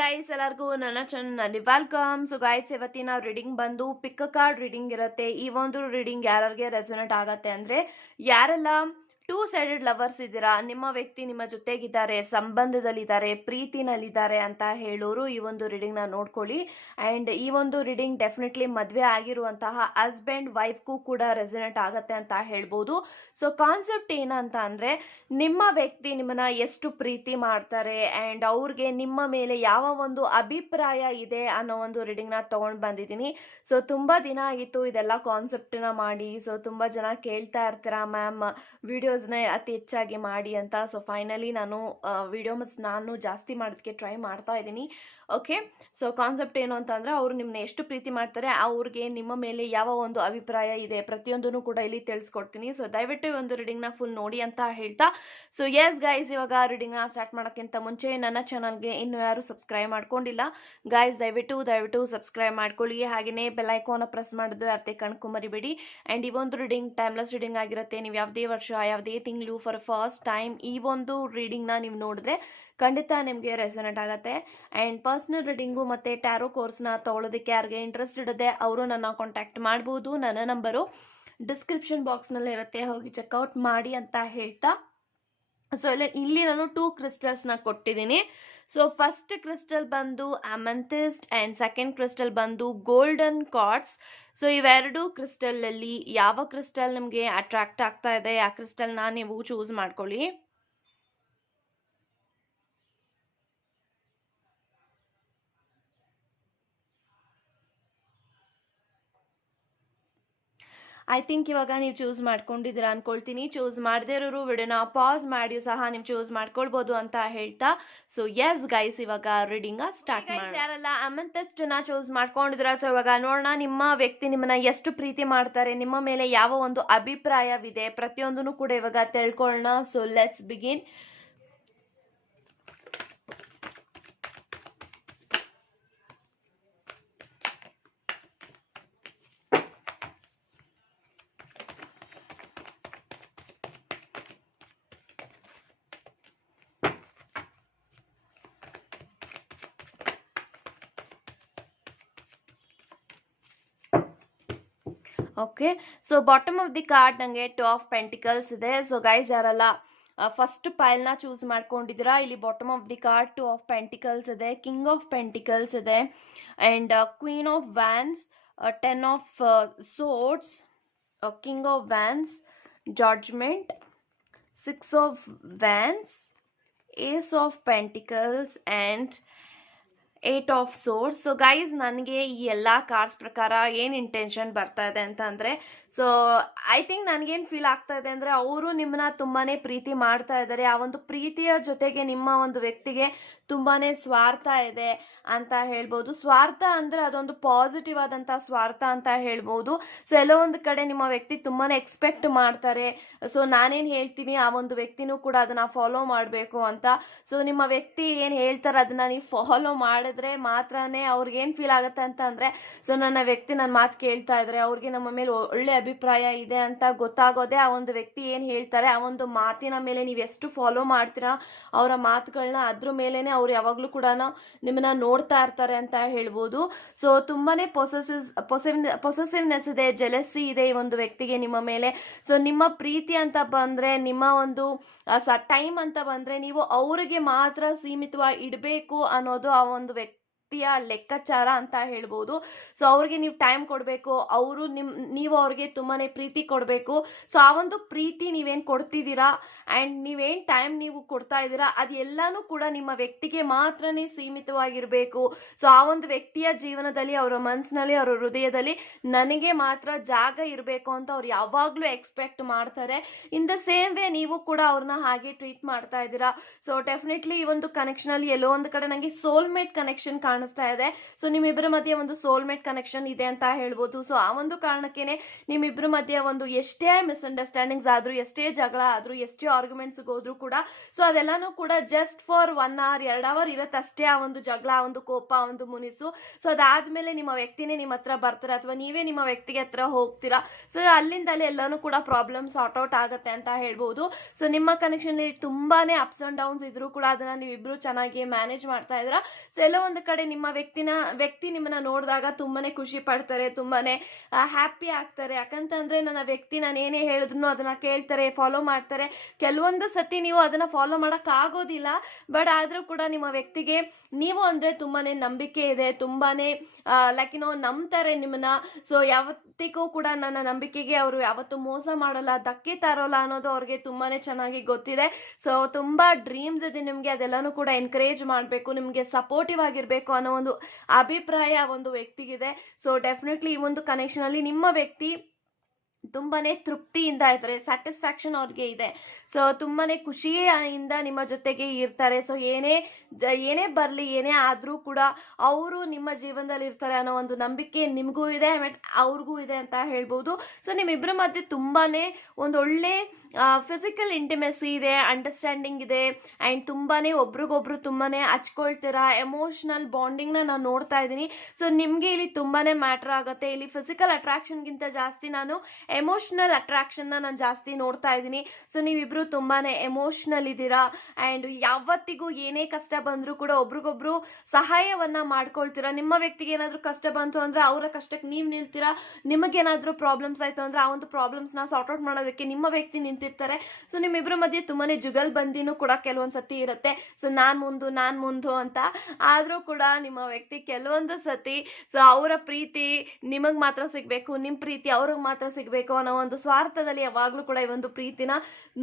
Guys ಎಲ್ಲರಿಗೂ ನನ್ನ channel welcome. So guys ಇವತ್ತಿನ ರೀಡಿಂಗ್ ಬಂದು ಪಿಕ್ ಕಾರ್ಡ್ ರೀಡಿಂಗ್ ಇರುತ್ತೆ. ಈ ಒಂದು ರೀಡಿಂಗ್ ಯಾರಿಗೆ ರೆಸೊನೇಟ್ ಆಗತ್ತೆ ಅಂದ್ರೆ ಯಾರೆಲ್ಲ ಟೂ ಸೈಡೆಡ್ ಲವರ್ಸ್ ಇದ್ದೀರಾ, ನಿಮ್ಮ ವ್ಯಕ್ತಿ ನಿಮ್ಮ ಜೊತೆಗಿದ್ದಾರೆ, ಸಂಬಂಧದಲ್ಲಿದ್ದಾರೆ, ಪ್ರೀತಿನಲ್ಲಿದ್ದಾರೆ ಅಂತ ಹೇಳೋರು ಈ ಒಂದು ರೀಡಿಂಗ್ ನ ನೋಡ್ಕೊಳ್ಳಿ. ಅಂಡ್ ಈ ಒಂದು ರೀಡಿಂಗ್ ಡೆಫಿನೆಟ್ಲಿ ಮದ್ವೆ ಆಗಿರುವಂತಹ ಹಸ್ಬೆಂಡ್ ವೈಫ್ಗೂ ಕೂಡ ರೆಸೊನೇಟ್ ಆಗತ್ತೆ ಅಂತ ಹೇಳ್ಬೋದು. ಸೊ ಕಾನ್ಸೆಪ್ಟ್ ಏನಂತ ಅಂದ್ರೆ ನಿಮ್ಮ ವ್ಯಕ್ತಿ ನಿಮ್ಮನ್ನ ಎಷ್ಟು ಪ್ರೀತಿ ಮಾಡ್ತಾರೆ ಅಂಡ್ ಅವ್ರಿಗೆ ನಿಮ್ಮ ಮೇಲೆ ಯಾವ ಒಂದು ಅಭಿಪ್ರಾಯ ಇದೆ ಅನ್ನೋ ಒಂದು ರೀಡಿಂಗ್ ನ ತಗೊಂಡ್ ಬಂದಿದ್ದೀನಿ. ಸೊ ತುಂಬಾ ದಿನ ಆಗಿತ್ತು ಇದೆಲ್ಲ ಕಾನ್ಸೆಪ್ಟ್ ನ ಮಾಡಿ. ಸೊ ತುಂಬಾ ಜನ ಕೇಳ್ತಾ ಇರ್ತೀರಾ ಮ್ಯಾಮ್ ವಿಡಿಯೋಸ್ನ ಅತಿ ಹೆಚ್ಚಾಗಿ ಮಾಡಿ ಅಂತ. ಸೊ ಫೈನಲಿ ನಾನು ವಿಡಿಯೋಸ್ ನಾನು ಜಾಸ್ತಿ ಮಾಡೋದಕ್ಕೆ ಟ್ರೈ ಮಾಡ್ತಾ ಇದ್ದೀನಿ. ಓಕೆ, ಸೊ ಕಾನ್ಸೆಪ್ಟ್ ಏನು ಅಂತ ಅಂದ್ರೆ ಅವ್ರು ನಿಮ್ಮನ್ನ ಎಷ್ಟು ಪ್ರೀತಿ ಮಾಡ್ತಾರೆ, ಅವ್ರಿಗೆ ನಿಮ್ಮ ಮೇಲೆ ಯಾವ ಒಂದು ಅಭಿಪ್ರಾಯ ಇದೆ, ಪ್ರತಿಯೊಂದನ್ನು ಕೂಡ ಇಲ್ಲಿ ತಿಳಿಸ್ಕೊಡ್ತೀನಿ. ಸೊ ದಯವಿಟ್ಟು ಈ ಒಂದು ರೀಡಿಂಗ್ ನ ಫುಲ್ ನೋಡಿ ಅಂತ ಹೇಳ್ತಾ, ಸೊ ಎಸ್ ಗೈಸ್ ಇವಾಗ ರೀಡಿಂಗ್ ನ ಸ್ಟಾರ್ಟ್ ಮಾಡೋಕ್ಕಿಂತ ಮುಂಚೆ ನನ್ನ ಚಾನಲ್ಗೆ ಇನ್ನು ಯಾರು ಸಬ್ಸ್ಕ್ರೈಬ್ ಮಾಡ್ಕೊಂಡಿಲ್ಲ ಗೈಸ್ ದಯವಿಟ್ಟು ಸಬ್ಸ್ಕ್ರೈಬ್ ಮಾಡ್ಕೊಳ್ಳಿ. ಹಾಗೆಯೇ ಬೆಲ್ ಐಕಾನ್ ಪ್ರೆಸ್ ಮಾಡೋದು ಯಾವತ್ತೇ ಕಣ್ಕೊಂಬರಿಬೇಡಿ. ಅಂಡ್ ಈ ಒಂದು ರೀಡಿಂಗ್ ಟೈಮ್ಲೆಸ್ ರೀಡಿಂಗ್ ಆಗಿರುತ್ತೆ. ನೀವು ಯಾವುದೇ ವರ್ಷ ಯಾವುದೇ ತಿಂಗಳು ಫಾರ್ ಫಸ್ಟ್ ಟೈಮ್ ಈ ಒಂದು ರೀಡಿಂಗ್ ನ ನೀವು ನೋಡಿದ್ರೆ ಖಂಡಿತ ನಿಮಗೆ ರೆಸೊನೇಟ್ ಆಗುತ್ತೆ. ಅಂಡ್ ಪರ್ಸನಲ್ ರೀಡಿಂಗು ಮತ್ತೆ ಟ್ಯಾರೋ ಕೋರ್ಸ್ನ ತಗೊಳ್ಳೋದಕ್ಕೆ ಯಾರಿಗೆ ಇಂಟ್ರೆಸ್ಟೆಡ್ ಇದೆ ಅವರು ನನ್ನ ಕಾಂಟ್ಯಾಕ್ಟ್ ಮಾಡ್ಬೋದು. ನನ್ನ ನಂಬರು ಡಿಸ್ಕ್ರಿಪ್ಷನ್ ಬಾಕ್ಸ್ನಲ್ಲಿ ಇರುತ್ತೆ, ಹೋಗಿ ಚೆಕ್ಔಟ್ ಮಾಡಿ ಅಂತ ಹೇಳ್ತಾ, ಸೊ ಇಲ್ಲಿ ನಾನು 2 ಕ್ರಿಸ್ಟಲ್ಸ್ನ ಕೊಟ್ಟಿದ್ದೀನಿ. ಸೊ ಫಸ್ಟ್ ಕ್ರಿಸ್ಟಲ್ ಬಂದು ಅಮೆಂಥಿಸ್ಟ್ ಅಂಡ್ ಸೆಕೆಂಡ್ ಕ್ರಿಸ್ಟಲ್ ಬಂದು ಗೋಲ್ಡನ್ ಕಾರ್ಡ್ಸ್. ಸೊ ಇವೆರಡು ಕ್ರಿಸ್ಟಲ್ ಅಲ್ಲಿ ಯಾವ ಕ್ರಿಸ್ಟಲ್ ನಿಮಗೆ ಅಟ್ರಾಕ್ಟ್ ಆಗ್ತಾ ಇದೆ ಆ ಕ್ರಿಸ್ಟಲ್ನ ನೀವು ಚೂಸ್ ಮಾಡ್ಕೊಳ್ಳಿ. ಐ ಥಿಂಕ್ ಇವಾಗ ನೀವು ಚೂಸ್ ಮಾಡ್ಕೊಂಡಿದ್ದೀರಾ ಅನ್ಕೊಳ್ತೀನಿ. ಚೂಸ್ ಮಾಡದೇ ಇರೋರು ವಿಡಿಯೋನ ಪಾಸ್ ಮಾಡಿ ಸಹ ನೀವು ಚೂಸ್ ಮಾಡ್ಕೊಳ್ಬೋದು ಅಂತ ಹೇಳ್ತಾ, ಸೊ ಎಸ್ ಗೈಸ್ ಇವಾಗ ರೀಡಿಂಗ್ ಸ್ಟಾರ್ಟ್ ಮಾಡಿ. ಯಾರೆಲ್ಲ ಅಮೆಂಥಿಸ್ಟ್ ನ ಚೂಸ್ ಮಾಡ್ಕೊಂಡಿದ್ರ, ಸೊ ಇವಾಗ ನೋಡೋಣ ನಿಮ್ಮ ವ್ಯಕ್ತಿ ನಿಮ್ಮನ್ನ ಎಷ್ಟು ಪ್ರೀತಿ ಮಾಡ್ತಾರೆ, ನಿಮ್ಮ ಮೇಲೆ ಯಾವ ಒಂದು ಅಭಿಪ್ರಾಯವಿದೆ, ಪ್ರತಿಯೊಂದನ್ನು ಕೂಡ ಇವಾಗ ತಿಳ್ಕೊಳ್ಳೋಣ. So let's begin. Okay, so bottom of the card ನಂಗೆ 2 ಆಫ್ ಪೆಂಟಿಕಲ್ಸ್ ಇದೆ. ಸೊ ಗೈಸ್ ಯಾರೆಲ್ಲ ಫಸ್ಟ್ ಪೈಲ್ನ ಚೂಸ್ ಮಾಡ್ಕೊಂಡಿದ್ದೀರಾ, ಇಲ್ಲಿ bottom of the card 2 of pentacles ಇದೆ, ಕಿಂಗ್ ಆಫ್ ಪೆಂಟಿಕಲ್ಸ್ ಇದೆ, and queen of wands, 10 of swords, king of wands, judgement, 6 of wands, ace of pentacles and 8 of swords. So guys ನನಗೆ ಈ ಎಲ್ಲ cards ಪ್ರಕಾರ ಏನು intention ಬರ್ತಾ ಇದೆ ಅಂತ ಅಂದರೆ, ಸೊ ಐ ಥಿಂಕ್ ನನಗೇನು ಫೀಲ್ ಆಗ್ತಾ ಇದೆ ಅಂದರೆ ಅವರು ನಿಮ್ಮನ್ನ ತುಂಬಾ ಪ್ರೀತಿ ಮಾಡ್ತಾ ಇದ್ದಾರೆ. ಆ ಒಂದು ಪ್ರೀತಿಯ ಜೊತೆಗೆ ನಿಮ್ಮ ಒಂದು ವ್ಯಕ್ತಿಗೆ ತುಂಬಾ ಸ್ವಾರ್ಥ ಇದೆ ಅಂತ ಹೇಳ್ಬೋದು. ಸ್ವಾರ್ಥ ಅಂದರೆ ಅದೊಂದು ಪಾಸಿಟಿವ್ ಆದಂಥ ಸ್ವಾರ್ಥ ಅಂತ ಹೇಳ್ಬೋದು. ಸೊ ಎಲ್ಲೋ ಒಂದು ಕಡೆ ನಿಮ್ಮ ವ್ಯಕ್ತಿ ತುಂಬಾ ಎಕ್ಸ್ಪೆಕ್ಟ್ ಮಾಡ್ತಾರೆ. ಸೊ ನಾನೇನು ಹೇಳ್ತೀನಿ ಆ ಒಂದು ವ್ಯಕ್ತಿನೂ ಕೂಡ ಅದನ್ನು ಫಾಲೋ ಮಾಡಬೇಕು ಅಂತ. ಸೊ ನಿಮ್ಮ ವ್ಯಕ್ತಿ ಏನು ಹೇಳ್ತಾರೆ ಅದನ್ನು ನೀವು ಫಾಲೋ ಮಾಡಿದ್ರೆ ಮಾತ್ರನೇ ಅವ್ರಿಗೆ ಏನು ಫೀಲ್ ಆಗುತ್ತೆ ಅಂತ ಅಂದರೆ, ಸೊ ನನ್ನ ವ್ಯಕ್ತಿ ನನ್ನ ಮಾತು ಕೇಳ್ತಾ ಇದ್ದಾರೆ, ಅವ್ರಿಗೆ ನಮ್ಮ ಮೇಲೆ ಒಳ್ಳೆ ಅಭಿಪ್ರಾಯ ಇದೆ ಅಂತ ಗೊತ್ತಾಗೋದೇ ಆ ಒಂದು ವ್ಯಕ್ತಿ ಏನು ಹೇಳ್ತಾರೆ ಆ ಒಂದು ಮಾತಿನ ಮೇಲೆ ನೀವು ಎಷ್ಟು ಫಾಲೋ ಮಾಡ್ತೀರಾ ಅವರ ಮಾತುಗಳನ್ನ, ಅದ್ರ ಮೇಲೇನೆ ಅವ್ರು ಯಾವಾಗಲೂ ಕೂಡ ನಿಮ್ಮನ್ನ ನೋಡ್ತಾ ಇರ್ತಾರೆ ಅಂತ ಹೇಳ್ಬೋದು. ಸೊ ತುಂಬಾನೇ ಪೊಸೆಸಿವ್ನೆಸ್ ಇದೆ, ಜೆಲಸಿ ಇದೆ ಈ ಒಂದು ವ್ಯಕ್ತಿಗೆ ನಿಮ್ಮ ಮೇಲೆ. ಸೊ ನಿಮ್ಮ ಪ್ರೀತಿ ಅಂತ ಬಂದ್ರೆ, ನಿಮ್ಮ ಒಂದು ಟೈಮ್ ಅಂತ ಬಂದ್ರೆ ನೀವು ಅವರಿಗೆ ಮಾತ್ರ ಸೀಮಿತವಾಗಿ ಇಡಬೇಕು ಅನ್ನೋದು ಆ ಒಂದು ವ್ಯಕ್ತಿಯ ಲೆಕ್ಕಾಚಾರ ಅಂತ ಹೇಳ್ಬೋದು. ಸೊ ಅವ್ರಿಗೆ ನೀವು ಟೈಮ್ ಕೊಡಬೇಕು, ನೀವು ಅವ್ರಿಗೆ ತುಂಬಾನೇ ಪ್ರೀತಿ ಕೊಡಬೇಕು. ಸೊ ಆ ಒಂದು ಪ್ರೀತಿ ನೀವೇನು ಕೊಡ್ತಿದ್ದೀರಾ ಆ್ಯಂಡ್ ನೀವೇನು ಟೈಮ್ ನೀವು ಕೊಡ್ತಾ ಇದ್ದೀರಾ ಅದೆಲ್ಲನೂ ಕೂಡ ನಿಮ್ಮ ವ್ಯಕ್ತಿಗೆ ಮಾತ್ರನೇ ಸೀಮಿತವಾಗಿರಬೇಕು. ಸೊ ಆ ಒಂದು ವ್ಯಕ್ತಿಯ ಜೀವನದಲ್ಲಿ, ಅವರ ಮನಸ್ಸಿನಲ್ಲಿ, ಅವರ ಹೃದಯದಲ್ಲಿ ನನಗೆ ಮಾತ್ರ ಜಾಗ ಇರಬೇಕು ಅಂತ ಅವ್ರು ಯಾವಾಗಲೂ ಎಕ್ಸ್ಪೆಕ್ಟ್ ಮಾಡ್ತಾರೆ. ಇನ್ ದ ಸೇಮ್ ವೇ ನೀವು ಕೂಡ ಅವ್ರನ್ನ ಹಾಗೆ ಟ್ರೀಟ್ ಮಾಡ್ತಾ ಇದ್ದೀರಾ. ಸೊ ಡೆಫಿನೆಟ್ಲಿ ಈ ಒಂದು ಕನೆಕ್ಷನಲ್ಲಿ ಎಲ್ಲೋ ಒಂದು ಕಡೆ ನನಗೆ ಸೋಲ್ಮೇಟ್ ಕನೆಕ್ಷನ್ ಕಾಣಿಸ್ತಾ ಕಾಣಿಸ್ತಾ ಇದೆ. ಸೊ ನಿಮ್ಮಿಬ್ಬರ ಮಧ್ಯೆ ಒಂದು ಸೋಲ್ಮೇಟ್ ಕನೆಕ್ಷನ್ ಇದೆ ಅಂತ ಹೇಳ್ಬೋದು. ಸೊ ಆ ಒಂದು ಕಾರಣಕ್ಕೇನೆ ನಿಮ್ಮಿಬ್ಬರ ಮಧ್ಯೆ ಒಂದು ಎಷ್ಟೇ ಮಿಸ್ಅಂಡರ್ಸ್ಟ್ಯಾಂಡಿಂಗ್ಸ್ ಆದ್ರೂ, ಎಷ್ಟೇ ಜಗಳ ಆದ್ರೂ, ಎಷ್ಟೇ ಆರ್ಗ್ಯುಮೆಂಟ್ಸ್ ಹೋದ್ರು ಕೂಡ ಸೊ ಅದೆಲ್ಲಾನು ಕೂಡ ಜಸ್ಟ್ ಫಾರ್ 1 hour 2 hour ಇರತ್ತಷ್ಟೇ. ಆ ಒಂದು ಜಗಳ, ಆ ಒಂದು ಕೋಪ, ಆ ಒಂದು ಮುನಿಸು. ಸೊ ಅದಾದ್ಮೇಲೆ ನಿಮ್ಮ ವ್ಯಕ್ತಿನೇ ನಿಮ್ಮ ಹತ್ರ ಬರ್ತಾರೆ ಅಥವಾ ನೀವೇ ನಿಮ್ಮ ವ್ಯಕ್ತಿಗೆ ಹತ್ರ ಹೋಗ್ತೀರಾ. ಸೊ ಅಲ್ಲಿಂದಲೇ ಎಲ್ಲಾನು ಕೂಡ ಪ್ರಾಬ್ಲಮ್ ಸಾರ್ಟ್ ಔಟ್ ಆಗುತ್ತೆ ಅಂತ ಹೇಳ್ಬೋದು. ಸೊ ನಿಮ್ಮ ಕನೆಕ್ಷನ್ ತುಂಬಾನೇ ಅಪ್ಸ್ ಅಂಡ್ ಡೌನ್ಸ್ ಇದ್ರು ಕೂಡ ಅದನ್ನ ನೀವಿಬ್ರು ಚೆನ್ನಾಗಿ ಮ್ಯಾನೇಜ್ ಮಾಡ್ತಾ ಇದ್ರ. ಸೊ ಎಲ್ಲೋ ಒಂದು ಕಡೆ ನಿಮ್ಮ ವ್ಯಕ್ತಿ ನಿಮ್ಮನ್ನ ನೋಡಿದಾಗ ತುಂಬಾನೇ ಖುಷಿ ಪಡ್ತಾರೆ, ತುಂಬಾನೇ ಹ್ಯಾಪಿ ಆಗ್ತಾರೆ. ಯಾಕಂತಂದ್ರೆ ನನ್ನ ವ್ಯಕ್ತಿ ನಾನು ಏನೇ ಹೇಳಿದ್ರು ಅದನ್ನ ಕೇಳ್ತಾರೆ, ಫಾಲೋ ಮಾಡ್ತಾರೆ. ಕೆಲವೊಂದು ಸತಿ ನೀವು ಅದನ್ನ ಫಾಲೋ ಮಾಡಕ್ ಆಗೋದಿಲ್ಲ, ಬಟ್ ಆದ್ರೂ ಕೂಡ ನಿಮ್ಮ ವ್ಯಕ್ತಿಗೆ ನೀವು ಅಂದ್ರೆ ತುಂಬಾನೇ ನಂಬಿಕೆ ಇದೆ, ತುಂಬಾನೇ ಲೈಕ್ ನಂಬ್ತಾರೆ ನಿಮ್ಮನ್ನ. ಸೊ ಯಾವತ್ತಿಗೂ ಕೂಡ ನನ್ನ ನಂಬಿಕೆಗೆ ಅವರು ಯಾವತ್ತೂ ಮೋಸ ಮಾಡಲ್ಲ, ಧಕ್ಕೆ ತರೋಲ್ಲ ಅನ್ನೋದು ಅವ್ರಿಗೆ ತುಂಬಾನೇ ಚೆನ್ನಾಗಿ ಗೊತ್ತಿದೆ. ಸೊ ತುಂಬಾ ಡ್ರೀಮ್ಸ್ ಇದೆ ನಿಮ್ಗೆ, ಅದೆಲ್ಲಾನು ಕೂಡ ಎನ್ಕರೇಜ್ ಮಾಡಬೇಕು, ನಿಮ್ಗೆ ಸಪೋರ್ಟಿವ್ ಆಗಿರ್ಬೇಕು ಅನ್ನೋ ಒಂದು ಅಭಿಪ್ರಾಯ ಒಂದು ವ್ಯಕ್ತಿಗಿದೆ. ಸೊ ಡೆಫಿನೆಟ್ಲಿ ಈ ಒಂದು ಕನೆಕ್ಷನ್ ಅಲ್ಲಿ ನಿಮ್ಮ ವ್ಯಕ್ತಿ ತುಂಬಾನೇ ತೃಪ್ತಿಯಿಂದ ಇರ್ತಾರೆ, ಸ್ಯಾಟಿಸ್ಫ್ಯಾಕ್ಷನ್ ಅವ್ರಿಗೆ ಇದೆ. ಸೊ ತುಂಬಾನೇ ಖುಷಿಯಿಂದ ನಿಮ್ಮ ಜೊತೆಗೆ ಇರ್ತಾರೆ. ಸೊ ಏನೇ ಬರ್ಲಿ, ಏನೇ ಆದ್ರೂ ಕೂಡ ಅವರು ನಿಮ್ಮ ಜೀವನದಲ್ಲಿ ಇರ್ತಾರೆ ಅನ್ನೋ ಒಂದು ನಂಬಿಕೆ ನಿಮಗೂ ಇದೆ, ಅವ್ರಿಗೂ ಇದೆ ಅಂತ ಹೇಳ್ಬೋದು. ಸೊ ನಿಮ್ಮಿಬ್ಬರ ಮಧ್ಯೆ ತುಂಬಾನೇ ಒಂದೊಳ್ಳೆ ಫಿಸಿಕಲ್ ಇಂಟಿಮೆಸಿ ಇದೆ, ಅಂಡರ್ಸ್ಟ್ಯಾಂಡಿಂಗ್ ಇದೆ, ಆ್ಯಂಡ್ ತುಂಬಾನೇ ಒಬ್ರಿಗೊಬ್ರು ತುಂಬಾನೇ ಹಚ್ಕೊಳ್ತೀರಾ. ಎಮೋಷನಲ್ ಬಾಂಡಿಂಗ್ನ ನಾನು ನೋಡ್ತಾ ಇದ್ದೀನಿ. ಸೊ ನಿಮಗೆ ಇಲ್ಲಿ ತುಂಬಾನೇ ಮ್ಯಾಟರ್ ಆಗುತ್ತೆ. ಇಲ್ಲಿ ಫಿಸಿಕಲ್ ಅಟ್ರಾಕ್ಷನ್ಗಿಂತ ಜಾಸ್ತಿ ನಾನು ಎಮೋಷನಲ್ ಅಟ್ರಾಕ್ಷನ್ನ ನಾನು ಜಾಸ್ತಿ ನೋಡ್ತಾ ಇದ್ದೀನಿ. ಸೊ ನೀವಿಬ್ರು ತುಂಬಾನೇ ಎಮೋಷನಲ್ ಇದ್ದೀರಾ, ಆ್ಯಂಡ್ ಯಾವತ್ತಿಗೂ ಏನೇ ಕಷ್ಟ ಬಂದರೂ ಕೂಡ ಒಬ್ರಿಗೊಬ್ರು ಸಹಾಯವನ್ನ ಮಾಡ್ಕೊಳ್ತೀರಾ. ನಿಮ್ಮ ವ್ಯಕ್ತಿಗೆ ಏನಾದರೂ ಕಷ್ಟ ಬಂತು ಅಂದ್ರೆ ಅವರ ಕಷ್ಟಕ್ಕೆ ನೀವು ನಿಲ್ತೀರಾ. ನಿಮಗೇನಾದರೂ ಪ್ರಾಬ್ಲಮ್ಸ್ ಆಯ್ತು ಅಂದ್ರೆ ಆ ಒಂದು ಪ್ರಾಬ್ಲಮ್ಸ್ನ ಸಾರ್ಟ್ ಔಟ್ ಮಾಡೋದಕ್ಕೆ ನಿಮ್ಮ ವ್ಯಕ್ತಿ ನಿಂತಿರ್ತಾರೆ. ಸೊ ನಿಮ್ಮಿಬ್ಬರ ಮಧ್ಯೆ ತುಂಬಾನೇ ಜುಗಲ್ ಬಂದಿನೂ ಕೂಡ ಕೆಲವೊಂದು ಸತಿ ಇರುತ್ತೆ. ಸೊ ನಾನ್ ಮುಂದು ಅಂತ. ಆದ್ರೂ ಕೂಡ ನಿಮ್ಮ ವ್ಯಕ್ತಿ ಕೆಲವೊಂದು ಸತಿ ಸೊ ಅವರ ಪ್ರೀತಿ ನಿಮಗ್ ಮಾತ್ರ ಸಿಗ್ಬೇಕು, ನಿಮ್ ಪ್ರೀತಿ ಅವ್ರಿಗೆ ಮಾತ್ರ ಸಿಗ್ಬೇಕು ಅನ್ನೋ ಒಂದು ಸ್ವಾರ್ಥದಲ್ಲಿ ಯಾವಾಗ್ಲೂ ಕೂಡ ಈ ಒಂದು ಪ್ರೀತಿನ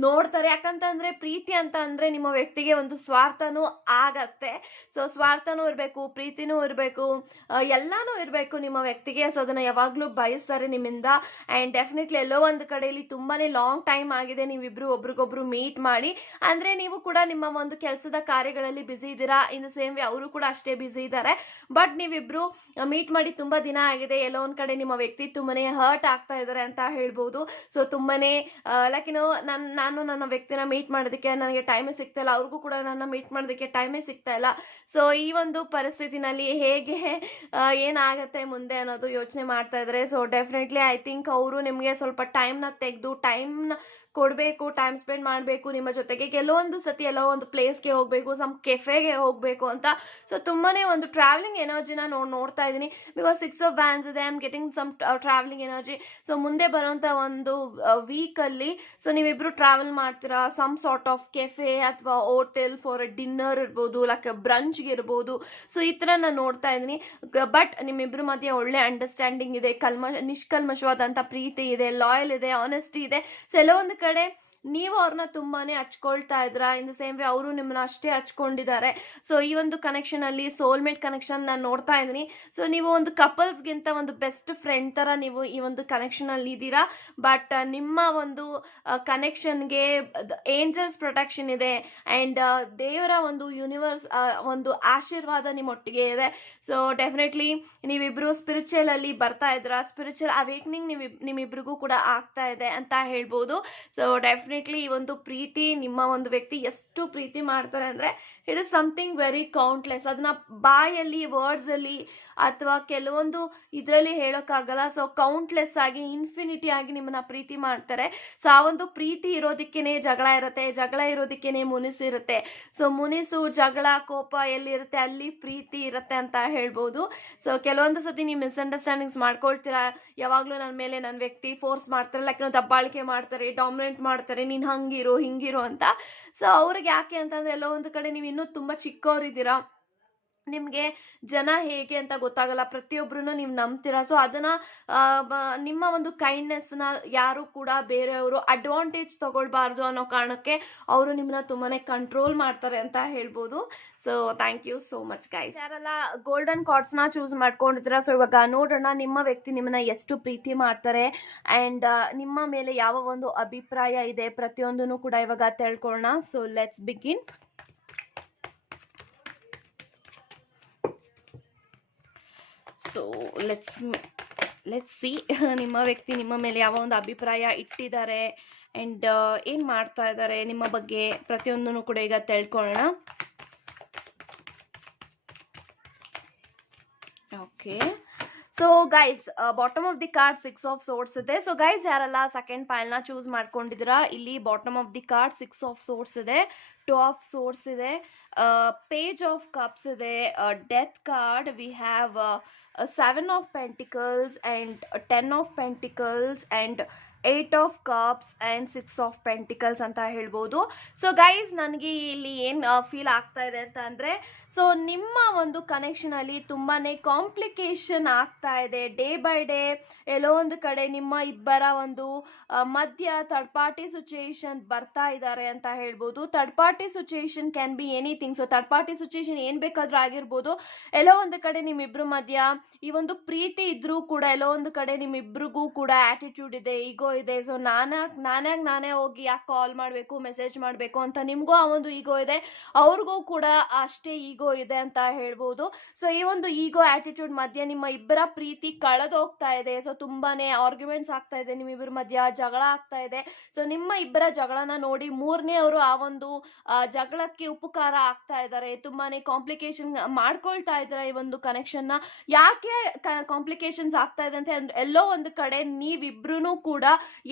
ನೋಡ್ತಾರೆ. ಯಾಕಂತಂದ್ರೆ ಪ್ರೀತಿ ಅಂತ ಅಂದ್ರೆ ನಿಮ್ಮ ವ್ಯಕ್ತಿಗೆ ಒಂದು ಸ್ವಾರ್ಥನೂ ಆಗತ್ತೆ. ಸೊ ಸ್ವಾರ್ಥನೂ ಇರ್ಬೇಕು, ಪ್ರೀತಿನೂ ಇರ್ಬೇಕು, ಎಲ್ಲಾನು ಇರ್ಬೇಕು ನಿಮ್ಮ ವ್ಯಕ್ತಿಗೆ. ಸೊ ಅದನ್ನ ಯಾವಾಗ್ಲೂ ಬಯಸ್ತಾರೆ ನಿಮ್ಮಿಂದ. ಅಂಡ್ ಡೆಫಿನೆಟ್ಲಿ ಎಲ್ಲೋ ಒಂದು ಕಡೆಯಲ್ಲಿ ತುಂಬಾನೇ ಲಾಂಗ್ ಟೈಮ್ ಆಗಿದೆ ನೀವಿಬ್ರು ಒಬ್ರಿಗೊಬ್ರು ಮೀಟ್ ಮಾಡಿ. ಅಂದ್ರೆ ನೀವು ಕೂಡ ನಿಮ್ಮ ಒಂದು ಕೆಲಸದ ಕಾರ್ಯಗಳಲ್ಲಿ ಬಿಸಿ ಇದ್ದೀರಾ, ಇನ್ ಸೇಮ್ ವೇ ಅವರು ಕೂಡ ಅಷ್ಟೇ ಬಿಸಿ ಇದ್ದಾರೆ. ಬಟ್ ನೀವಿಬ್ರು ಮೀಟ್ ಮಾಡಿ ತುಂಬಾ ದಿನ ಆಗಿದೆ. ಎಲ್ಲೋ ಒಂದ್ ಕಡೆ ನಿಮ್ಮ ವ್ಯಕ್ತಿ ತುಂಬಾನೇ ಹರ್ಟ್ ಆಗ್ತಾ ಇದಾರೆ ಅಂತ ಹೇಳ್ಬೋದು. ಸೊ ತುಂಬಾನೇ ಲೈಕ್ ನಾನು ನನ್ನ ವ್ಯಕ್ತಿನ ಮೀಟ್ ಮಾಡೋದಕ್ಕೆ ನನಗೆ ಟೈಮೇ ಸಿಗ್ತಾ ಇಲ್ಲ, ಅವ್ರಿಗೂ ಕೂಡ ನನ್ನ ಮೀಟ್ ಮಾಡೋದಕ್ಕೆ ಟೈಮೇ ಸಿಗ್ತಾ ಇಲ್ಲ. ಸೊ ಈ ಒಂದು ಪರಿಸ್ಥಿತಿನಲ್ಲಿ ಹೇಗೆ ಏನಾಗತ್ತೆ ಮುಂದೆ ಅನ್ನೋದು ಯೋಚನೆ ಮಾಡ್ತಾ ಇದ್ದಾರೆ. ಸೊ ಡೆಫಿನೆಟ್ಲಿ ಐ ಥಿಂಕ್ ಅವರು ನಿಮಗೆ ಸ್ವಲ್ಪ ಟೈಮ್ನ ತೆಗೆದು ಟೈಮ್ನ ಕೊಡಬೇಕು, ಟೈಮ್ ಸ್ಪೆಂಡ್ ಮಾಡಬೇಕು ನಿಮ್ಮ ಜೊತೆಗೆ. ಕೆಲವೊಂದು ಸತಿ ಎಲ್ಲೋ ಒಂದು ಪ್ಲೇಸ್ಗೆ ಹೋಗಬೇಕು, ಸಮ್ ಕೆಫೆಗೆ ಹೋಗಬೇಕು ಅಂತ. ಸೊ ತುಂಬಾನೇ ಒಂದು ಟ್ರಾವೆಲಿಂಗ್ ಎನರ್ಜಿನ ನೋಡ್ತಾ ಇದ್ದೀನಿ. ಬಿಕಾಸ್ 6 of Wands ಇದೆ, I am getting some traveling energy. So ಮುಂದೆ ಬರುವಂಥ ಒಂದು ವೀಕಲ್ಲಿ ಸೊ ನೀವಿಬ್ರು ಟ್ರಾವೆಲ್ ಮಾಡ್ತೀರಾ, ಸಮ್ ಸಾರ್ಟ್ ಆಫ್ ಕೆಫೆ ಅಥವಾ ಹೋಟೆಲ್ ಫಾರ್ ಡಿನ್ನರ್ ಇರ್ಬೋದು, ಲೈಕ್ ಬ್ರಂಚ್ಗೆ ಇರ್ಬೋದು. ಸೊ ಈ ಥರ ನಾನು ನೋಡ್ತಾ ಇದ್ದೀನಿ. ಬಟ್ ನಿಮ್ಮಿಬ್ರ ಮಧ್ಯೆ ಒಳ್ಳೆ ಅಂಡರ್ಸ್ಟ್ಯಾಂಡಿಂಗ್ ಇದೆ, ನಿಷ್ಕಲ್ಮಶವಾದಂಥ ಪ್ರೀತಿ ಇದೆ, ಲಾಯಲ್ ಇದೆ, ಆನೆಸ್ಟಿ ಇದೆ. ಸೊ ಎಲ್ಲೋ ಒಂದು ಕಡೆ ನೀವು ಅವ್ರನ್ನ ತುಂಬಾನೇ ಹಚ್ಕೊಳ್ತಾ ಇದ್ರ, ಇನ್ ದ ಸೇಮ್ ವೇ ಅವರು ನಿಮ್ಮನ್ನ ಅಷ್ಟೇ ಹಚ್ಕೊಂಡಿದ್ದಾರೆ. ಸೊ ಈ ಒಂದು ಕನೆಕ್ಷನ್ ಅಲ್ಲಿ ಸೋಲ್ಮೇಟ್ ಕನೆಕ್ಷನ್ ನಾನು ನೋಡ್ತಾ ಇದ್ದೀನಿ. ಸೊ ನೀವು ಒಂದು ಕಪಲ್ಸ್ಗಿಂತ ಒಂದು ಬೆಸ್ಟ್ ಫ್ರೆಂಡ್ ತರ ನೀವು ಈ ಒಂದು ಕನೆಕ್ಷನ್ ಅಲ್ಲಿ ಇದ್ದೀರಾ. ಬಟ್ ನಿಮ್ಮ ಒಂದು ಕನೆಕ್ಷನ್ಗೆ ಏಂಜಲ್ಸ್ ಪ್ರೊಟೆಕ್ಷನ್ ಇದೆ, ಅಂಡ್ ದೇವರ ಒಂದು ಯೂನಿವರ್ಸ್ ಒಂದು ಆಶೀರ್ವಾದ ನಿಮ್ಮೊಟ್ಟಿಗೆ ಇದೆ. ಸೊ ಡೆಫಿನೆಟ್ಲಿ ನೀವಿಬ್ರು ಸ್ಪಿರಿಚುವಲ್ ಅಲ್ಲಿ ಬರ್ತಾ ಇದ್ರ, ಸ್ಪಿರಿಚುವಲ್ ಅವೇಕ್ನಿಂಗ್ ನಿಮ್ಮಿಬ್ರಿಗೂ ಕೂಡ ಆಗ್ತಾ ಇದೆ ಅಂತ ಹೇಳ್ಬೋದು. ಸೊ ಡೆಫಿನೆಟ್ಲಿ ಈ ಒಂದು ಪ್ರೀತಿ, ನಿಮ್ಮ ಒಂದು ವ್ಯಕ್ತಿ ಎಷ್ಟು ಪ್ರೀತಿ ಮಾಡ್ತಾರೆ ಅಂದ್ರೆ it is something very countless. ಅದನ್ನ ಬಾಯಲ್ಲಿ ವರ್ಡ್ಸ್ ಅಲ್ಲಿ ಅಥವಾ ಕೆಲವೊಂದು ಇದರಲ್ಲಿ ಹೇಳೋಕ್ಕಾಗಲ್ಲ. ಸೊ ಕೌಂಟ್ಲೆಸ್ ಆಗಿ ಇನ್ಫಿನಿಟಿ ಆಗಿ ನಿಮ್ಮನ್ನ ಪ್ರೀತಿ ಮಾಡ್ತಾರೆ. ಸೊ ಆ ಒಂದು ಪ್ರೀತಿ ಇರೋದಕ್ಕೇನೆ ಜಗಳ ಇರುತ್ತೆ, ಜಗಳ ಇರೋದಕ್ಕೇನೆ ಮುನಿಸಿರುತ್ತೆ. ಸೊ ಮುನಿಸು, ಜಗಳ, ಕೋಪ ಎಲ್ಲಿರುತ್ತೆ ಅಲ್ಲಿ ಪ್ರೀತಿ ಇರುತ್ತೆ ಅಂತ ಹೇಳ್ಬೋದು. ಸೊ ಕೆಲವೊಂದು ಸತಿ ನೀವು ಮಿಸ್ಅಂಡರ್ಸ್ಟ್ಯಾಂಡಿಂಗ್ಸ್ ಮಾಡ್ಕೊಳ್ತೀರಾ. ಯಾವಾಗ್ಲೂ ನನ್ನ ಮೇಲೆ ನನ್ನ ವ್ಯಕ್ತಿ ಫೋರ್ಸ್ ಮಾಡ್ತಾರೆ, ಲೈಕ್ ದಬ್ಬಾಳಿಕೆ ಮಾಡ್ತಾರೆ, ಡಾಮಿನೇಟ್ ಮಾಡ್ತಾರೆ, ನೀನ್ ಹಂಗಿರೋ ಹಿಂಗಿರೋ ಅಂತ. ಸೊ ಅವ್ರಿಗೆ ಯಾಕೆ ಅಂತಂದ್ರೆ ಎಲ್ಲೋ ಒಂದು ಕಡೆ ನೀವು ಇನ್ನೂ ತುಂಬಾ ಚಿಕ್ಕವರಿದ್ದೀರಾ, ನಿಮ್ಗೆ ಜನ ಹೇಗೆ ಅಂತ ಗೊತ್ತಾಗಲ್ಲ, ಪ್ರತಿಯೊಬ್ರು ನೀವು ನಂಬ್ತೀರಾ. ಸೊ ಅದನ್ನ ನಿಮ್ಮ ಒಂದು ಕೈಂಡ್ನೆಸ್ನ ಯಾರು ಕೂಡ ಬೇರೆಯವರು ಅಡ್ವಾಂಟೇಜ್ ತಗೊಳ್ಬಾರ್ದು ಅನ್ನೋ ಕಾರಣಕ್ಕೆ ಅವರು ನಿಮ್ಮನ್ನ ತುಂಬಾನೇ ಕಂಟ್ರೋಲ್ ಮಾಡ್ತಾರೆ ಅಂತ ಹೇಳ್ಬೋದು. So thank you so much guys. ಯಾರೆಲ್ಲ ಗೋಲ್ಡನ್ ಕಾರ್ಡ್ಸ್ನ ಚೂಸ್ ಮಾಡ್ಕೊಂಡಿದ್ದೀರಾ, ಸೊ ಇವಾಗ ನೋಡೋಣ ನಿಮ್ಮ ವ್ಯಕ್ತಿ ನಿಮ್ಮನ್ನ ಎಷ್ಟು ಪ್ರೀತಿ ಮಾಡ್ತಾರೆ ಅಂಡ್ ನಿಮ್ಮ ಮೇಲೆ ಯಾವ ಒಂದು ಅಭಿಪ್ರಾಯ ಇದೆ ಪ್ರತಿಯೊಂದನ್ನು ಕೂಡ ಇವಾಗ ತಿಳ್ಕೊಳ್ಳೋಣ. So let's begin. So let's see ನಿಮ್ಮ ವ್ಯಕ್ತಿ ನಿಮ್ಮ ಮೇಲೆ ಯಾವ ಒಂದು ಅಭಿಪ್ರಾಯ ಇಟ್ಟಿದ್ದಾರೆ ಆ್ಯಂಡ್ ಏನು ಮಾಡ್ತಾ ಇದ್ದಾರೆ ನಿಮ್ಮ ಬಗ್ಗೆ ಪ್ರತಿಯೊಂದನ್ನು ಕೂಡ ಈಗ ತಿಳ್ಕೊಳ್ಳೋಣ. Okay, so guys bottom of the card 6 of swords ಇದೆ. ಸೊ ಗೈಸ್ ಯಾರೆಲ್ಲ ಸೆಕೆಂಡ್ ಪೈಲ್ನ ಚೂಸ್ ಮಾಡ್ಕೊಂಡಿದ್ದೀರಾ, ಇಲ್ಲಿ bottom of the card 6 of swords ಇದೆ, 2 ಆಫ್ ಸೋರ್ಸ್ ಇದೆ, ಪೇಜ್ ಆಫ್ ಕಪ್ಸ್ ಇದೆ, death card, we have 7 of pentacles and 10 of pentacles and 8 of cups and 6 of pentacles ಅಂತ ಹೇಳ್ಬೋದು. So guys ನನಗೆ ಇಲ್ಲಿ ಏನು ಫೀಲ್ ಆಗ್ತಾ ಇದೆ ಅಂತ ಅಂದರೆ, ಸೊ ನಿಮ್ಮ ಒಂದು ಕನೆಕ್ಷನಲ್ಲಿ ತುಂಬಾ ಕಾಂಪ್ಲಿಕೇಶನ್ ಆಗ್ತಾ ಇದೆ. ಡೇ ಬೈ ಡೇ ಎಲ್ಲೋ ಒಂದು ಕಡೆ ನಿಮ್ಮ ಇಬ್ಬರ ಒಂದು ಮಧ್ಯ ಥರ್ಡ್ ಪಾರ್ಟಿ ಸಿಚುಯೇಷನ್ ಬರ್ತಾ ಇದ್ದಾರೆ ಅಂತ ಹೇಳ್ಬೋದು. Third party situation can be anything. So third party situation ಏನು ಬೇಕಾದರೂ ಆಗಿರ್ಬೋದು. ಎಲ್ಲೋ ಒಂದು ಕಡೆ ನಿಮ್ಮಿಬ್ಬರ ಮಧ್ಯ ಈ ಒಂದು ಪ್ರೀತಿ ಇದ್ರೂ ಕೂಡ ಎಲ್ಲೋ ಒಂದು ಕಡೆ ನಿಮ್ಮಿಬ್ರಿಗೂ ಕೂಡ ಆಟಿಟ್ಯೂಡ್ ಇದೆ, ಈಗೋ ಇದೆ. ಸೊ ನಾನೇ ಹೋಗಿ ಯಾಕೆ ಕಾಲ್ ಮಾಡಬೇಕು, ಮೆಸೇಜ್ ಮಾಡಬೇಕು ಅಂತ ನಿಮಗೂ ಆ ಒಂದು ಈಗೋ ಇದೆ, ಅವ್ರಿಗೂ ಕೂಡ ಅಷ್ಟೇ ಈಗೋ ಇದೆ ಅಂತ ಹೇಳ್ಬೋದು. ಸೊ ಈ ಒಂದು ಈಗೋ ಆಟಿಟ್ಯೂಡ್ ಮಧ್ಯೆ ನಿಮ್ಮ ಇಬ್ಬರ ಪ್ರೀತಿ ಕಳೆದೋಗ್ತಾ ಇದೆ. ಸೊ ತುಂಬಾನೇ ಆರ್ಗ್ಯುಮೆಂಟ್ಸ್ ಆಗ್ತಾ ಇದೆ, ನಿಮ್ಮಿಬ್ಬರ ಮಧ್ಯ ಜಗಳ ಆಗ್ತಾ ಇದೆ. ಸೊ ನಿಮ್ಮ ಇಬ್ಬರ ಜಗಳನ ನೋಡಿ ಮೂರನೇ ಅವರು ಆ ಒಂದು ಜಗಳಕ್ಕೆ ಉಪಕಾರ ಆಗ್ತಾ ಇದ್ದಾರೆ, ತುಂಬಾನೇ ಕಾಂಪ್ಲಿಕೇಶನ್ ಮಾಡ್ಕೊಳ್ತಾ ಇದ್ದಾರೆ ಈ ಒಂದು ಕನೆಕ್ಷನ್ನ. ಯಾಕೆ ಕಾಂಪ್ಲಿಕೇಶನ್ಸ್ ಆಗ್ತಾ ಇದೆ ಅಂತ ಎಲ್ಲೋ ಒಂದು ಕಡೆ ನೀವಿಬ್ರು ಕೂಡ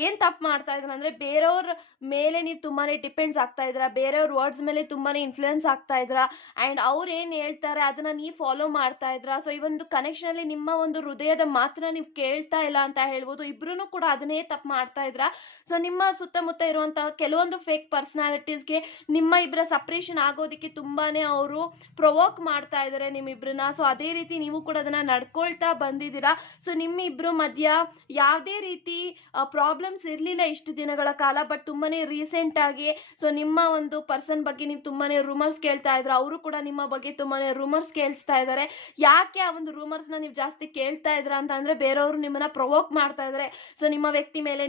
ಏನ್ ತಪ್ಪು ಮಾಡ್ತಾ ಇದ್ರ ಅಂದ್ರೆ, ಬೇರೆಯವ್ರ ಮೇಲೆ ನೀವು ತುಂಬಾನೇ ಡಿಪೆಂಡ್ಸ್ ಆಗ್ತಾ ಇದ್ರ, ಬೇರೆಯವ್ರ ವರ್ಡ್ಸ್ ಮೇಲೆ ತುಂಬಾನೇ ಇನ್ಫ್ಲೂಯೆನ್ಸ್ ಆಗ್ತಾ ಇದ್ರ ಅಂಡ್ ಅವ್ರು ಏನ್ ಹೇಳ್ತಾರೆ ಅದನ್ನ ನೀವು ಫಾಲೋ ಮಾಡ್ತಾ ಇದ್ರ. ಸೊ ಈ ಒಂದು ಕನೆಕ್ಷನ್ ಅಲ್ಲಿ ನಿಮ್ಮ ಒಂದು ಹೃದಯದ ಮಾತ್ರ ನೀವು ಕೇಳ್ತಾ ಇಲ್ಲ ಅಂತ ಹೇಳ್ಬೋದು. ಇಬ್ರು ಕೂಡ ಅದನ್ನೇ ತಪ್ಪು ಮಾಡ್ತಾ ಇದ್ರ. ಸೊ ನಿಮ್ಮ ಸುತ್ತಮುತ್ತ ಇರುವಂತಹ ಕೆಲವೊಂದು ಫೇಕ್ ಪರ್ಸನಾಲಿಟೀಸ್ಗೆ ನಿಮ್ಮ ಇಬ್ಬರ ಸಪ್ರೇಷನ್ ಆಗೋದಕ್ಕೆ ತುಂಬಾನೇ ಅವರು ಪ್ರೊವೋಕ್ ಮಾಡ್ತಾ ಇದ್ದಾರೆ ನಿಮ್ಮಿಬ್ರನ್ನ. ಸೊ ಅದೇ ರೀತಿ ನೀವು ಕೂಡ ಅದನ್ನ ನಡ್ಕೊಳ್ತಾ ಬಂದಿದ್ದೀರಾ. ಸೊ ನಿಮ್ಮಿಬ್ರು ಮಧ್ಯ ಯಾವುದೇ ರೀತಿ ಪ್ರಾಬ್ಲಮ್ಸ್ ಇರಲಿಲ್ಲ ಇಷ್ಟು ದಿನಗಳ ಕಾಲ, ಬಟ್ ತುಂಬಾನೇ ರೀಸೆಂಟ್ ಆಗಿ ಸೊ ನಿಮ್ಮ ಒಂದು ಪರ್ಸನ್ ಬಗ್ಗೆ ನೀವು ತುಂಬಾನೇ ರೂಮರ್ಸ್ ಕೇಳ್ತಾ ಇದ್ರ, ಅವರು ಕೂಡ ನಿಮ್ಮ ಬಗ್ಗೆ ತುಂಬಾನೇ ರೂಮರ್ಸ್ ಕೇಳಿಸ್ತಾ ಇದ್ದಾರೆ. ಯಾಕೆ ಆ ಒಂದು ರೂಮರ್ಸ್ನ ನೀವು ಜಾಸ್ತಿ ಕೇಳ್ತಾ ಇದ್ರ ಅಂತಂದ್ರೆ, ಬೇರೆಯವರು ನಿಮ್ಮನ್ನ ಪ್ರೊವೋಕ್ ಮಾಡ್ತಾ ಇದ್ದಾರೆ. ಸೊ ನಿಮ್ಮ ವ್ಯಕ್ತಿ ಮೇಲೆ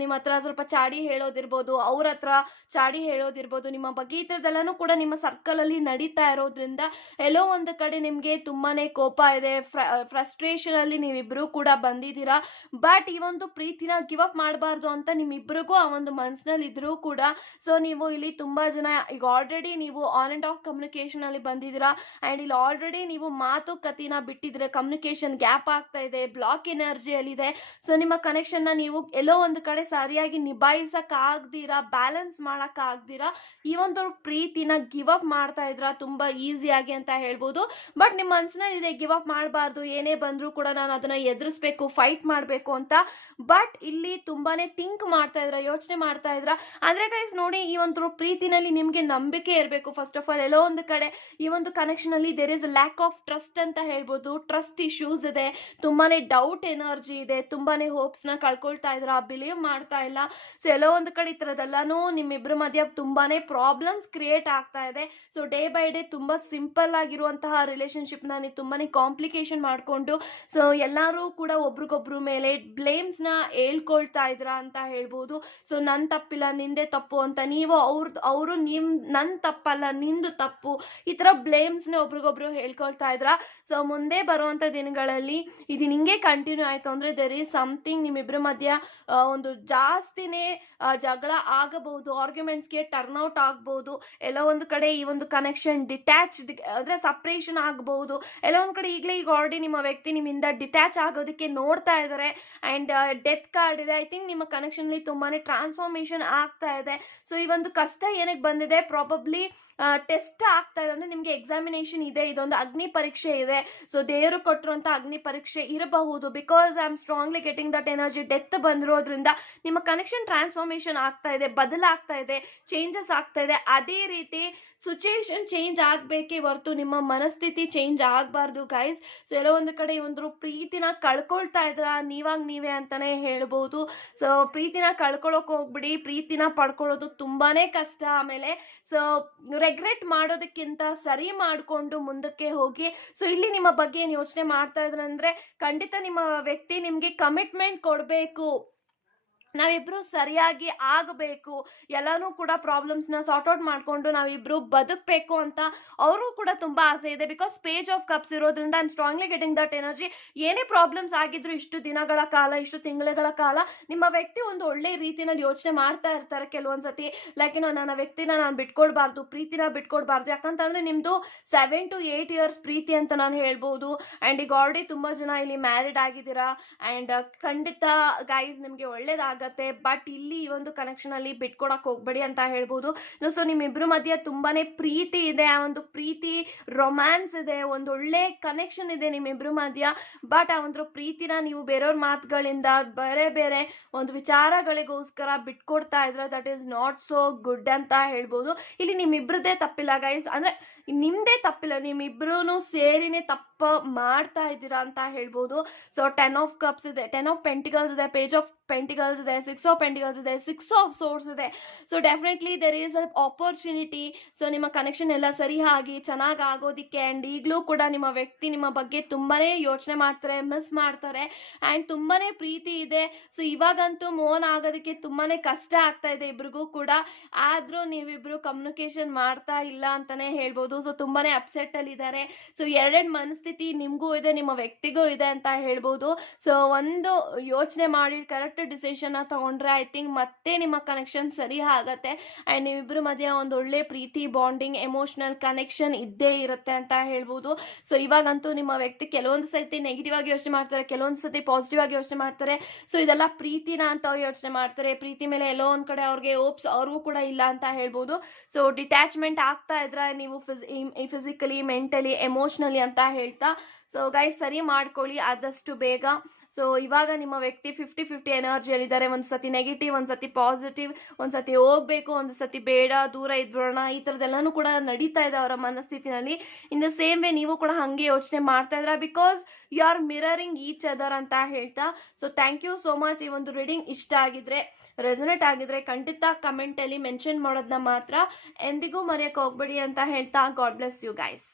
ನಿಮ್ಮ ಹತ್ರ ಸ್ವಲ್ಪ ಚಾಡಿ ಹೇಳೋದಿರ್ಬೋದು, ಅವ್ರ ಹತ್ರ ಚಾಡಿ ಹೇಳೋದಿರ್ಬೋದು ನಿಮ್ಮ ಬಗ್ಗೆ, ಈ ಥರದ್ದೆಲ್ಲನೂ ಕೂಡ ನಿಮ್ಮ ಸರ್ಕಲ್ ಅಲ್ಲಿ ನಡೀತಾ ಇರೋದ್ರಿಂದ ಎಲ್ಲೋ ಒಂದು ಕಡೆ ನಿಮ್ಗೆ ತುಂಬಾನೇ ಕೋಪ ಇದೆ, ಫ್ರಸ್ಟ್ರೇಷನ್ ಅಲ್ಲಿ ನೀವಿಬ್ರು ಕೂಡ ಬಂದಿದ್ದೀರಾ. ಬಟ್ ಈ ಒಂದು ಪ್ರೀತಿನ ಗಿವ್ ಅಪ್ ಮಾಡಬಾರ್ದು ಅಂತ ನಿಮ್ಮಿಬ್ರಿಗೂ ಆ ಒಂದು ಮನ್ಸಿನಲ್ಲಿ ಇದ್ರೂ ಕೂಡ ಸೊ ನೀವು ಇಲ್ಲಿ ತುಂಬಾ ಜನ ಈಗ ಆಲ್ರೆಡಿ ನೀವು ಆನ್ ಅಂಡ್ ಆಫ್ ಕಮ್ಯುನಿಕೇಶನ್ ಅಲ್ಲಿ ಬಂದಿದ್ದೀರಾ ಅಂಡ್ ಇಲ್ಲಿ ಆಲ್ರೆಡಿ ನೀವು ಮಾತುಕತೆನ ಬಿಟ್ಟಿದ್ರೆ, ಕಮ್ಯುನಿಕೇಶನ್ ಗ್ಯಾಪ್ ಆಗ್ತಾ ಇದೆ, ಬ್ಲಾಕ್ ಎನರ್ಜಿಯಲ್ಲಿ ಇದೆ. ಸೊ ನಿಮ್ಮ ಕನೆಕ್ಷನ್ ನ ನೀವು ಎಲ್ಲೋ ಒಂದು ಕಡೆ ಸರಿಯಾಗಿ ನಿಭಾಯಿಸಕ್ ಆಗ್ದಿರಾ, ಬ್ಯಾಲೆನ್ಸ್ ಮಾಡಕ್ ಆಗ್ದಿರಾ ಈ ಒಂದು ಪ್ರೀತಿನ ಗಿವ್ ಅಪ್ ಮಾಡ್ತಾ ಇದ್ರ ತುಂಬಾ ಈಸಿಯಾಗಿ ಅಂತ ಹೇಳ್ಬೋದು. ಬಟ್ ನಿಮ್ಮ ಮನ್ಸಿನಲ್ಲಿ ಇದೆ ಗಿವ್ ಅಪ್ ಮಾಡಬಾರ್ದು, ಏನೇ ಬಂದ್ರೂ ಕೂಡ ನಾನು ಅದನ್ನ ಎದುರಿಸ್ಬೇಕು, ಫೈಟ್ ಮಾಡಬೇಕು ಅಂತ. ಬಟ್ ಇಲ್ಲಿ ತುಂಬಾನೇ ಥಿಂಕ್ ಮಾಡ್ತಾ ಇದ್ರ, ಯೋಚನೆ ಮಾಡ್ತಾ ಇದ್ರ. ಅಂದ್ರೆ ಗೈಸ್ ನೋಡಿ, ಈ ಒಂದು ಪ್ರೀತಿನಲ್ಲಿ ನಿಮ್ಗೆ ನಂಬಿಕೆ ಇರಬೇಕು. ಫಸ್ಟ್ ಆಫ್ ಆಲ್ ಎಲ್ಲೋ ಒಂದು ಕಡೆ ಈ ಒಂದು ಕನೆಕ್ಷನ್ ಅಲ್ಲಿ there is lack of trust ಅಂತ ಹೇಳ್ಬೋದು. ಟ್ರಸ್ಟ್ ಇಶ್ಯೂಸ್ ಇದೆ, ತುಂಬಾನೇ ಡೌಟ್ ಎನರ್ಜಿ ಇದೆ, ತುಂಬಾನೇ ಹೋಪ್ಸ್ ನ ಕಳ್ಕೊಳ್ತಾ ಇದ್ರ, ಬಿಲೀವ್ ಮಾಡ್ತಾ ಇಲ್ಲ. ಸೊ ಎಲ್ಲೋ ಒಂದು ಕಡೆ ಈ ತರದೆಲ್ಲಾನು ನಿಮ್ಮಿಬ್ರ ಮಧ್ಯ ತುಂಬಾನೇ ಪ್ರಾಬ್ಲಮ್ಸ್ ಕ್ರಿಯೇಟ್ ಆಗ್ತಾ ಇದೆ. ಸೊ ಡೇ ಬೈ ಡೇ ತುಂಬಾ ಸಿಂಪಲ್ ಆಗಿರುವಂತಹ ರಿಲೇಶನ್ಶಿಪ್ ನ ನೀವು ತುಂಬಾನೇ ಕಾಂಪ್ಲಿಕೇಶನ್ ಮಾಡ್ಕೊಂಡು ಸೊ ಎಲ್ಲರೂ ಕೂಡ ಒಬ್ರಿಗೊಬ್ರು ಮೇಲೆ ಬ್ಲೇಮ್ಸ್ ನ ಹೇಳ್ಕೊಳ್ತಾ ಇದ್ರ ಅಂತ ಹೇಳ್ಬೋದು. ಸೊ ನನ್ ತಪ್ಪಿಲ್ಲ ನಿಂದೆ ತಪ್ಪು ಅಂತ, ನೀವು ಅವರು ನನ್ ತಪ್ಪಲ್ಲ ನಿಂದು ತಪ್ಪು, ಈ ತರ ಬ್ಲೇಮ್ಸ್ ನ ಒಬ್ರಿಗೊಬ್ರು ಹೇಳ್ಕೊಳ್ತಾ ಇದ್ರ. ಸೊ ಮುಂದೆ ಬರುವಂತ ದಿನಗಳಲ್ಲಿ ಇದು ಹಿಂಗೆ ಕಂಟಿನ್ಯೂ ಆಯ್ತು ಅಂದ್ರೆ ದೇರ್ ಈಸ್ ಸಮಥಿಂಗ್ ನಿಮ್ಮಿಬ್ರ ಮಧ್ಯ ಒಂದು ಜಾಸ್ತಿನೇ ಜಗಳ ಆಗಬಹುದು, ಆರ್ಗ್ಯುಮೆಂಟ್ಸ್ಗೆ ಟರ್ನ್ ಔಟ್ ಆಗ್ಬಹುದು. ಎಲ್ಲೋ ಒಂದು ಕಡೆ ಈ ಒಂದು ಕನೆಕ್ಷನ್ ಡಿಟ್ಯಾಚ್ ಅಂದ್ರೆ ಸಪ್ರೇಷನ್ ಆಗಬಹುದು. ಎಲ್ಲೋ ಒಂದು ಕಡೆ ಈಗ ಆಲ್ರೆಡಿ ನಿಮ್ಮ ವ್ಯಕ್ತಿ ನಿಮ್ಮಿಂದ ಡಿಟ್ಯಾಚ್ ಆಗೋದಕ್ಕೆ ನೋಡ್ತಾ ಇದ್ದಾರೆ ಅಂಡ್ ಡೆತ್ ಕಾರ್ಡ್ ಇದೆ. ಐ ಥಿಂಕ್ ನಿಮ್ಮ ಕನೆಕ್ಷನ್ ಅಲ್ಲಿ ತುಂಬಾನೇ ಟ್ರಾನ್ಸ್ಫಾರ್ಮೇಶನ್ ಆಗ್ತಾ ಇದೆ. ಸೊ ಈ ಒಂದು ಕಷ್ಟ ಏನಕ್ಕೆ ಬಂದಿದೆ, ಪ್ರಾಬಬ್ಲಿ ಟೆಸ್ಟ್ ಆಗ್ತಾ ಇದೆ ಅಂದ್ರೆ ನಿಮ್ಗೆ ಎಕ್ಸಾಮಿನೇಷನ್ ಇದೆ, ಇದೊಂದು ಅಗ್ನಿ ಪರೀಕ್ಷೆ ಇದೆ. ಸೊ ದೇವರು ಕೊಟ್ಟಿರುವಂತ ಅಗ್ನಿ ಪರೀಕ್ಷೆ ಇರಬಹುದು. Because I am strongly getting that energy. Death ಬಂದಿರೋದ್ರಿಂದ ನಿಮ್ಮ ಕನೆಕ್ಷನ್ ಟ್ರಾನ್ಸ್ಫಾರ್ಮೇಶನ್ ಆಗ್ತಾ ಇದೆ, ಬದಲಾಗ್ತಾ ಇದೆ, ಚೇಂಜಸ್ ಆಗ್ತಾ ಇದೆ. ಅದೇ ರೀತಿ ಸಿಚುಯೇಷನ್ ಚೇಂಜ್ ಆಗ್ಬೇಕೇ ಹೊರತು ನಿಮ್ಮ ಮನಸ್ಥಿತಿ ಚೇಂಜ್ ಆಗಬಾರ್ದು ಗೈಸ್. ಸೊ ಎಲ್ಲೋ ಒಂದು ಕಡೆ ಈ ಒಂದು ಪ್ರೀತಿನ ಕಳ್ಕೊಳ್ತಾ ಇದ್ರ ನೀವೇ ಅಂತಾನೆ ಹೇಳ್ಬೋದು. ಸೊ ಪ್ರೀತಿನ ಕಳ್ಕೊಳ್ಳೋಕೆ ಹೋಗ್ಬಿಡಿ, ಪ್ರೀತಿನ ಪಡ್ಕೊಳ್ಳೋದು ತುಂಬಾನೇ ಕಷ್ಟ. ಆಮೇಲೆ ಸೊ ರೆಗ್ರೆಟ್ ಮಾಡೋದಕ್ಕಿಂತ ಸರಿ ಮಾಡಿಕೊಂಡು ಮುಂದಕ್ಕೆ ಹೋಗಿ. ಸೊ ಇಲ್ಲಿ ನಿಮ್ಮ ಬಗ್ಗೆ ಏನು ಯೋಚನೆ ಮಾಡ್ತಾ ಇದ್ರಂದ್ರೆ, ಖಂಡಿತ ನಿಮ್ಮ ವ್ಯಕ್ತಿ ನಿಮ್ಗೆ ಕಮಿಟ್ಮೆಂಟ್ ಕೊಡಬೇಕು, ನಾವಿಬ್ರು ಸರಿಯಾಗಿ ಆಗಬೇಕು, ಎಲ್ಲಾನು ಕೂಡ ಪ್ರಾಬ್ಲಮ್ಸ್ನ ಸಾರ್ಟ್ ಔಟ್ ಮಾಡ್ಕೊಂಡು ನಾವಿಬ್ರು ಬದುಕಬೇಕು ಅಂತ ಅವ್ರಿಗೂ ಕೂಡ ತುಂಬಾ ಆಸೆ ಇದೆ. ಬಿಕಾಸ್ ಪೇಜ್ ಆಫ್ ಕಪ್ಸ್ ಇರೋದ್ರಿಂದ I strongly getting that energy. ಏನೇ ಪ್ರಾಬ್ಲಮ್ಸ್ ಆಗಿದ್ರು ಇಷ್ಟು ದಿನಗಳ ಕಾಲ, ಇಷ್ಟು ತಿಂಗಳುಗಳ ಕಾಲ ನಿಮ್ಮ ವ್ಯಕ್ತಿ ಒಂದು ಒಳ್ಳೆ ರೀತಿನಲ್ಲಿ ಯೋಚನೆ ಮಾಡ್ತಾ ಇರ್ತಾರೆ ಕೆಲವೊಂದ್ಸತಿ. ಲೈಕ್ ನನ್ನ ವ್ಯಕ್ತಿನ ನಾನು ಬಿಟ್ಕೊಡ್ಬಾರ್ದು, ಪ್ರೀತಿನ ಬಿಟ್ಕೊಡ್ಬಾರ್ದು. ಯಾಕಂತಂದ್ರೆ ನಿಮ್ದು 7 to 8 years ಪ್ರೀತಿ ಅಂತ ನಾನು ಹೇಳ್ಬೋದು. ಅಂಡ್ ಈಗ ಆಲ್ರೆಡಿ ತುಂಬಾ ಜನ ಇಲ್ಲಿ ಮ್ಯಾರಿಡ್ ಆಗಿದ್ದೀರಾ. ಅಂಡ್ ಖಂಡಿತ ಗೈಸ್ ನಿಮ್ಗೆ ಒಳ್ಳೇದಾಗ ಬಟ್ ಇಲ್ಲಿ ಈ ಒಂದು ಕನೆಕ್ಷನ್ ಅಲ್ಲಿ ಬಿಟ್ಕೊಡಕ್ ಹೋಗ್ಬೇಡಿ ಅಂತ ಹೇಳ್ಬೋದು. ಸೊ ನಿಮ್ಮಿಬ್ರು ಮಧ್ಯೆ ತುಂಬಾನೇ ಪ್ರೀತಿ ಇದೆ, ಆ ಒಂದು ಪ್ರೀತಿ ರೊಮ್ಯಾನ್ಸ್ ಇದೆ, ಒಂದು ಒಳ್ಳೆ ಕನೆಕ್ಷನ್ ಇದೆ ನಿಮ್ಮಿಬ್ರು ಮಧ್ಯ. ಬಟ್ ಆ ಒಂದು ಪ್ರೀತಿನ ನೀವು ಬೇರೆಯವ್ರ ಮಾತುಗಳಿಂದ ಬೇರೆ ಬೇರೆ ಒಂದು ವಿಚಾರಗಳಿಗೋಸ್ಕರ ಬಿಟ್ಕೊಡ್ತಾ ಇದ್ರೆ that is not so good ಅಂತ ಹೇಳ್ಬೋದು. ಇಲ್ಲಿ ನಿಮ್ಮಿಬ್ರದ್ದೇ ತಪ್ಪಿಲ್ಲ ಗೈಸ್, ಅಂದ್ರೆ ನಿಮ್ದೇ ತಪ್ಪಿಲ್ಲ, ನಿಮ್ಮಿಬ್ರು ಸೇರಿನೇ ತಪ್ಪ ಮಾಡ್ತಾ ಇದ್ದೀರಾ ಅಂತ ಹೇಳ್ಬೋದು. ಸೊ 10 ಆಫ್ ಕಪ್ಸ್ ಇದೆ, 10 ಆಫ್ ಪೆಂಟಿಕಲ್ಸ್ ಇದೆ, ಪೇಜ್ ಆಫ್ ಪೆಂಟಿಕಲ್ಸ್ ಇದೆ, 6 ಆಫ್ ಪೆಂಟಿಕಲ್ಸ್ ಇದೆ, 6 ಆಫ್ ಸೋರ್ಸ್ ಇದೆ. So definitely there is a opportunity. So ನಿಮ್ಮ ಕನೆಕ್ಷನ್ ಎಲ್ಲ ಸರಿ ಆಗಿ ಚೆನ್ನಾಗಿ ಆಗೋದಿಕ್ಕೆ. ಆ್ಯಂಡ್ ಈಗಲೂ ಕೂಡ ನಿಮ್ಮ ವ್ಯಕ್ತಿ ನಿಮ್ಮ ಬಗ್ಗೆ ತುಂಬಾನೇ ಯೋಚನೆ ಮಾಡ್ತಾರೆ, ಮಿಸ್ ಮಾಡ್ತಾರೆ, ಆ್ಯಂಡ್ ತುಂಬಾನೇ ಪ್ರೀತಿ ಇದೆ. ಸೊ ಇವಾಗಂತೂ ಮೋನ್ ಆಗೋದಕ್ಕೆ ತುಂಬಾನೇ ಕಷ್ಟ ಆಗ್ತಾ ಇದೆ ಇಬ್ರಿಗೂ ಕೂಡ. ಆದ್ರೂ ನೀವಿಬ್ರು ಕಮ್ಯುನಿಕೇಶನ್ ಮಾಡ್ತಾ ಇಲ್ಲ ಅಂತಾನೆ ಹೇಳ್ಬೋದು. ಸೊ ತುಂಬಾನೇ ಅಪ್ಸೆಟ್ ಅಲ್ಲಿ ಇದ್ದಾರೆ. ಸೊ ಎರಡೆರಡು ಮನಸ್ಥಿತಿ ನಿಮ್ಗೂ ಇದೆ, ನಿಮ್ಮ ವ್ಯಕ್ತಿಗೂ ಇದೆ ಅಂತ ಹೇಳ್ಬೋದು. ಸೊ ಒಂದು ಯೋಚನೆ ಮಾಡಿ ಕರೆಕ್ಟ್ ಡಿಸಿಷನ್ ತಗೊಂಡ್ರೆ ಐ ಥಿಂಕ್ ಮತ್ತೆ ನಿಮ್ಮ ಕನೆಕ್ಷನ್ ಸರಿ ಆಗತ್ತೆ. ಅಂಡ್ ನೀವಿಬ್ರು ಮಧ್ಯೆ ಒಂದು ಒಳ್ಳೆ ಪ್ರೀತಿ, ಬಾಂಡಿಂಗ್, ಎಮೋಷನಲ್ ಕನೆಕ್ಷನ್ ಇದ್ದೇ ಇರುತ್ತೆ ಅಂತ ಹೇಳ್ಬೋದು. ಸೊ ಇವಾಗಂತೂ ನಿಮ್ಮ ವ್ಯಕ್ತಿ ಕೆಲವೊಂದು ಸತಿ ನೆಗೆಟಿವ್ ಆಗಿ ಯೋಚನೆ ಮಾಡ್ತಾರೆ, ಕೆಲವೊಂದು ಸತಿ ಪಾಸಿಟಿವ್ ಆಗಿ ಯೋಚನೆ ಮಾಡ್ತಾರೆ. ಸೊ ಇದೆಲ್ಲ ಪ್ರೀತಿನ ಅಂತ ಯೋಚನೆ ಮಾಡ್ತಾರೆ. ಪ್ರೀತಿ ಮೇಲೆ ಎಲ್ಲೋ ಒಂದ್ ಕಡೆ ಅವ್ರಿಗೆ ಓಪ್ಸ್ ಅವ್ರಿಗೂ ಕೂಡ ಇಲ್ಲ ಅಂತ ಹೇಳ್ಬೋದು. ಸೊ ಡಿಟ್ಯಾಚ್ಮೆಂಟ್ ಆಗ್ತಾ ಇದ್ರೆ ನೀವು ಫಿಸಿಕಲಿ, ಮೆಂಟಲಿ, ಎಮೋಷನಲಿ ಅಂತ ಹೇಳ್ತಾ. ಸೊ ಗೈಸ್ ಸರಿ ಮಾಡ್ಕೊಳ್ಳಿ ಆದಷ್ಟು ಬೇಗ. ಸೊ ಇವಾಗ ನಿಮ್ಮ ವ್ಯಕ್ತಿ 50-50 ಎನರ್ಜಿಯಲ್ಲಿದ್ದಾರೆ. ಒಂದು ಸತಿ ನೆಗೆಟಿವ್, ಒಂದು ಸತಿ ಪಾಸಿಟಿವ್, ಒಂದು ಸತಿ ಹೋಗ್ಬೇಕು, ಒಂದು ಸತಿ ಬೇಡ, ದೂರ ಇದ್ಬಿಡೋಣ, ಈ ಥರದ್ದೆಲ್ಲನೂ ಕೂಡ ನಡೀತಾ ಇದೆ ಅವರ ಮನಸ್ಥಿತಿನಲ್ಲಿ. ಇನ್ ದ ಸೇಮ್ ವೇ ನೀವು ಕೂಡ ಹಾಗೆ ಯೋಚನೆ ಮಾಡ್ತಾ ಇದ್ರ, because you are mirroring each other ಅಂತ ಹೇಳ್ತಾ. So thank you so much. ಈ ಒಂದು ರೀಡಿಂಗ್ ಇಷ್ಟ ಆಗಿದ್ರೆ, ರೆಸೊನೇಟ್ ಆಗಿದ್ರೆ ಖಂಡಿತ ಕಮೆಂಟಲ್ಲಿ ಮೆನ್ಷನ್ ಮಾಡೋದನ್ನ ಮಾತ್ರ ಎಂದಿಗೂ ಮರೆಯೋಕೆ ಹೋಗ್ಬೇಡಿ ಅಂತ ಹೇಳ್ತಾ ಗಾಡ್ ಬ್ಲೆಸ್ ಯು ಗೈಸ್.